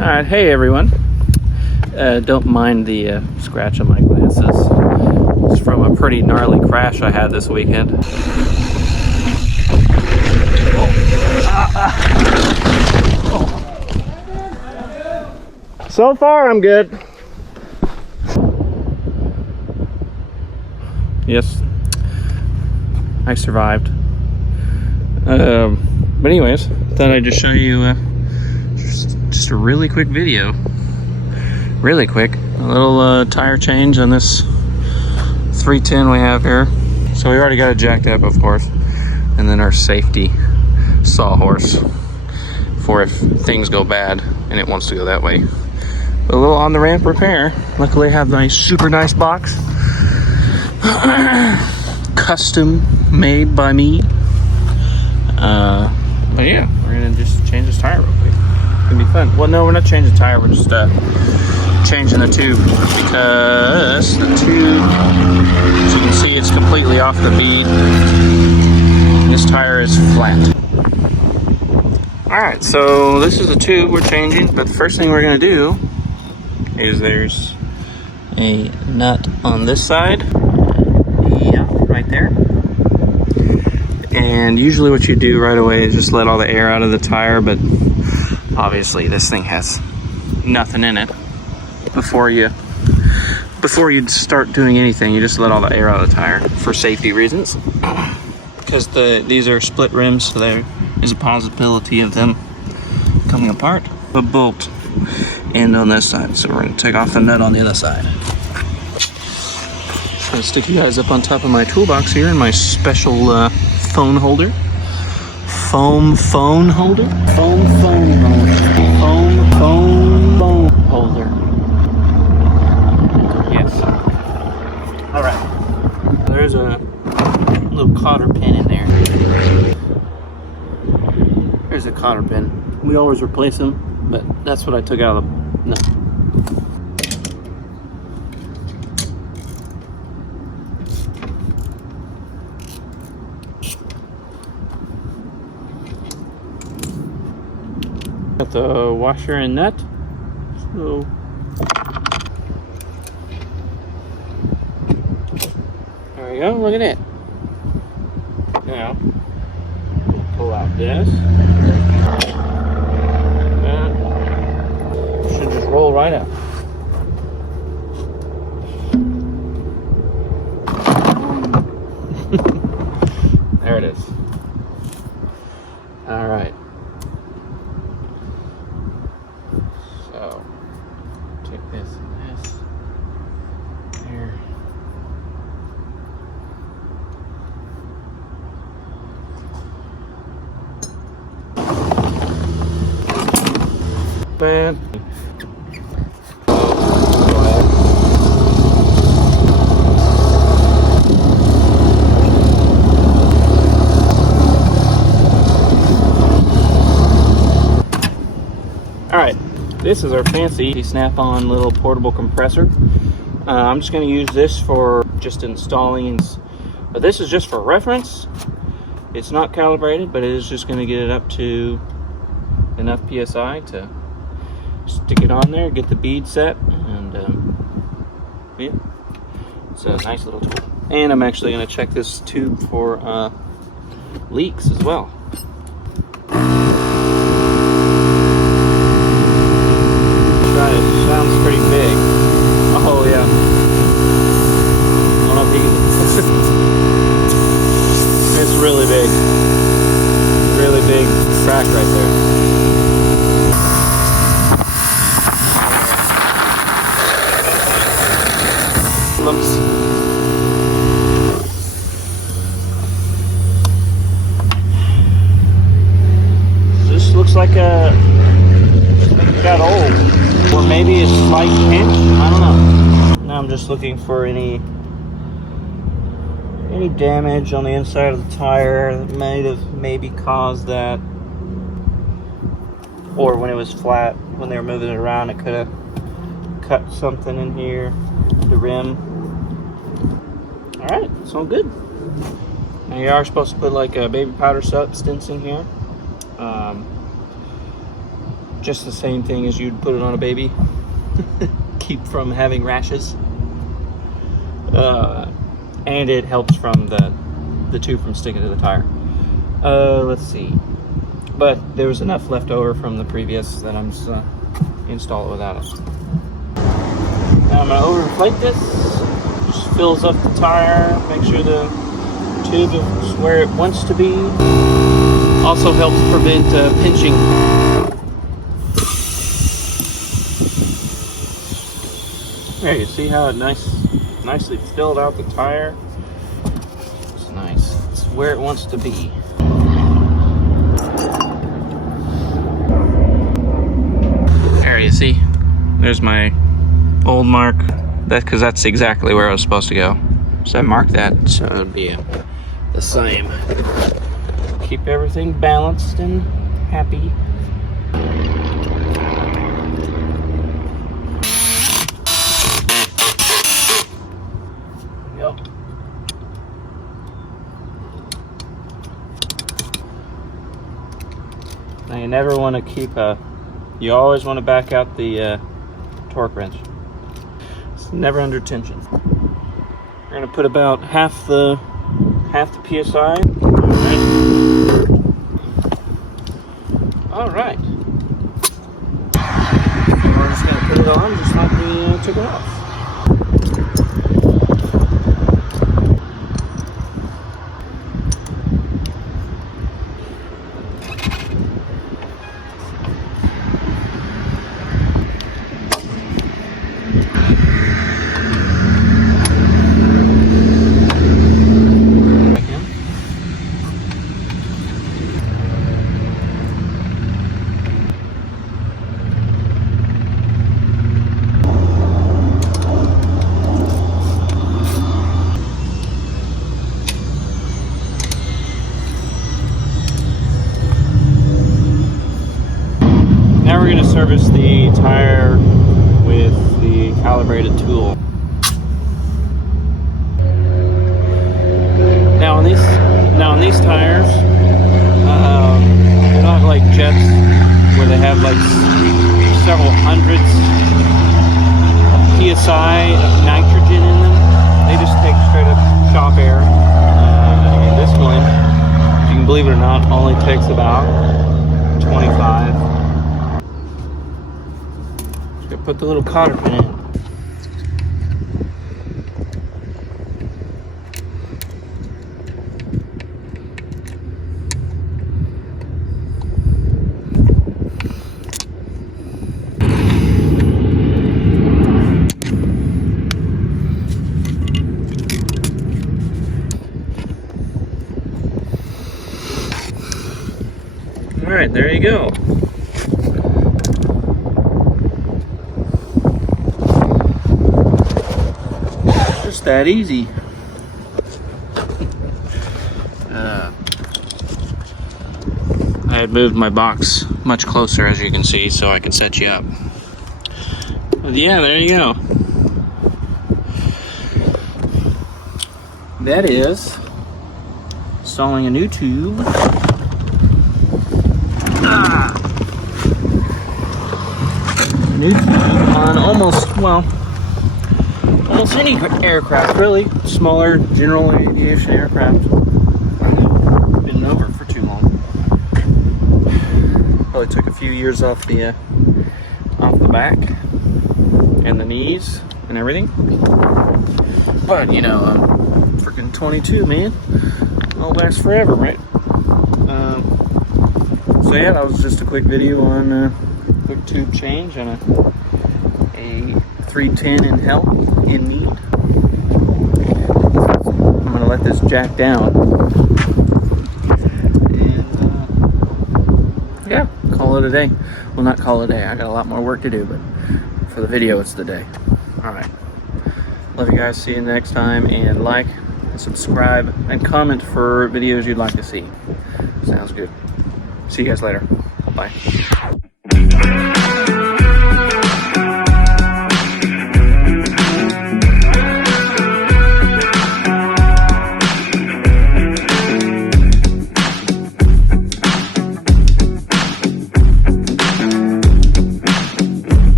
Alright, hey everyone. Don't mind the scratch on my glasses. It's from a pretty gnarly crash I had this weekend. So far, I'm good. Yes, I survived. But anyways, thought I'd just show you just a really quick video. Really quick. A little tire change on this 310 we have here. So we already got it jacked up, of course. And then our safety sawhorse for if things go bad and it wants to go that way. But a little on the ramp repair. Luckily I have a super nice box. Custom made by me. But yeah, we're gonna just change this tire real quick. It's gonna be fun. Well, no, we're not changing the tire. We're just changing the tube because the tube, as you can see, it's completely off the bead. This tire is flat. All right, so this is the tube we're changing. But the first thing we're gonna do is there's a nut on this side. Yeah, right there. And usually what you do right away is just let all the air out of the tire, but obviously this thing has nothing in it. Before you start doing anything, you just let all the air out of the tire for safety reasons. Because these are split rims, so there is a possibility of them coming apart. A bolt end on this side, so we're going to take off the nut on the other side. I'm going to stick you guys up on top of my toolbox here in my special phone holder. Foam phone holder? Foam phone holder. Foam phone holder. Yes. Alright. There's a little cotter pin in there. There's a cotter pin. We always replace them, but that's what I took out of the... No. Got the washer and nut. So there we go, look at it. Now pull out this. That should just roll right out. There it is. All right. So take this and this here. Bad. Alright, this is our fancy snap-on little portable compressor. I'm just going to use this for just installing, but this is just for reference. It's not calibrated, but it is just going to get it up to enough PSI to stick it on there, get the bead set, and yeah, it's a nice little tool. And I'm actually going to check this tube for leaks as well. It sounds pretty big. Oh yeah. I don't know if you can. It's really big. Really big crack right there. Looks. This looks like it got old. Or maybe it's slight pinch, I don't know. Now I'm just looking for any damage on the inside of the tire that might have maybe caused that. Or when it was flat, when they were moving it around, it could have cut something in here, the rim. Alright, it's all good. Now you are supposed to put like a baby powder substance in here. just the same thing as you'd put it on a baby. Keep from having rashes. And it helps from the tube from sticking to the tire. Let's see. But there was enough left over from the previous that I'm just install it without it. Now I'm gonna overinflate this. Just fills up the tire. Make sure the tube is where it wants to be. Also helps prevent pinching. There, you see how it nicely filled out the tire? It's nice. It's where it wants to be. There, you see? There's my old mark. That's because that's exactly where I was supposed to go. So I marked that so it'll be the same. Keep everything balanced and happy. Yep. Now you never want to keep you always want to back out the torque wrench. It's never under tension. We're going to put about half the PSI. All right. We're just going to put it on just like we took it off. Now we're going to service the tire with the calibrated tool. Now on these tires, they're not like jets where they have like several hundreds of PSI of nitrogen in them. They just take straight up shop air. And this one, if you can believe it or not, only takes about 25. Put the little cotter pin in. All right, there you go. That easy. I had moved my box much closer, as you can see, so I could set you up. But yeah, there you go. That is installing a new tube. New tube on almost any aircraft, really. Smaller general aviation aircraft. I've been over for too long. Probably took a few years off the back and the knees and everything. But you know, I'm freaking 22, man. I'll last forever, right? So yeah, that was just a quick video on a quick tube change on a 310 in hell in need. I'm gonna let this jack down and yeah, call it a day. Well, not call it a day, I got a lot more work to do, but for the video it's the day. All right, love you guys, see you next time, and like and subscribe and comment for videos you'd like to see. Sounds good. See you guys later. Bye.